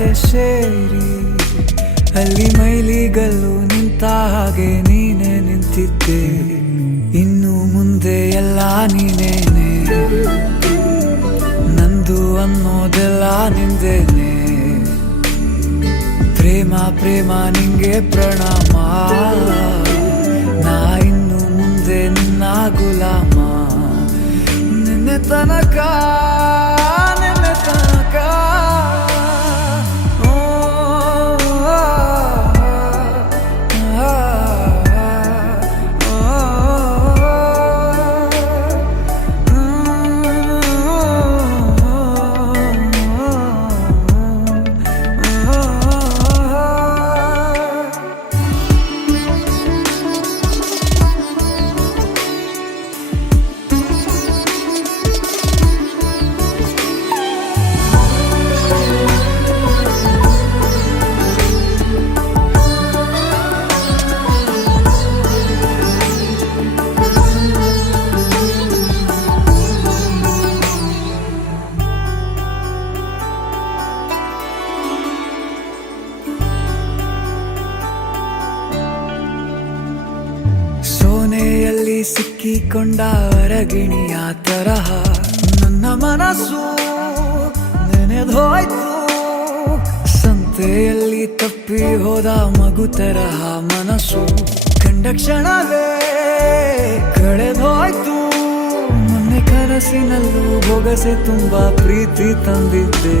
ಜೊತೆ ಸೇರಿ ಅಲ್ಲಿ ಮೈಲಿಗಲ್ಲು ನಿಂತ ಹಾಗೆ ನೀನೆ ನಿಂತಿದ್ದೆ. ಇನ್ನು ಮುಂದೆ ಎಲ್ಲ ನೀನೇನೆ, ನಂದು ಅನ್ನೋದೆಲ್ಲ ನಿಂದೇನೆ. ಪ್ರೇಮ ಪ್ರೇಮ ನಿಂಗೆ ಪ್ರಣಾಮ, ನಾ ಇನ್ನು ಮುಂದೆ ನಿನ್ನ ಗುಲಾಮ. ನಿನ್ನೆ ತನಕ ನಿನ್ನೆ ತನಕ ಸೋನೆಯಲ್ಲಿ ಸಿಕ್ಕಿಕೊಂಡ ಅರಗಿಣಿಯ ತರಹ ನನ್ನ ಮನಸ್ಸು ನೆನೆದೋಯ್ತು. ಸಂತೆಯಲ್ಲಿ ತಪ್ಪಿ ಹೋದ ಮಗು ತರಹ ಮನಸ್ಸು ಕಂಡ ಕ್ಷಣವೇ ಕಳೆದೋಯ್ತು. ಮೊನ್ನೆ ಕನಸಿನಲ್ಲೂ ಬೊಗಸೆ ತುಂಬಾ ಪ್ರೀತಿ ತಂದಿದ್ದೆ.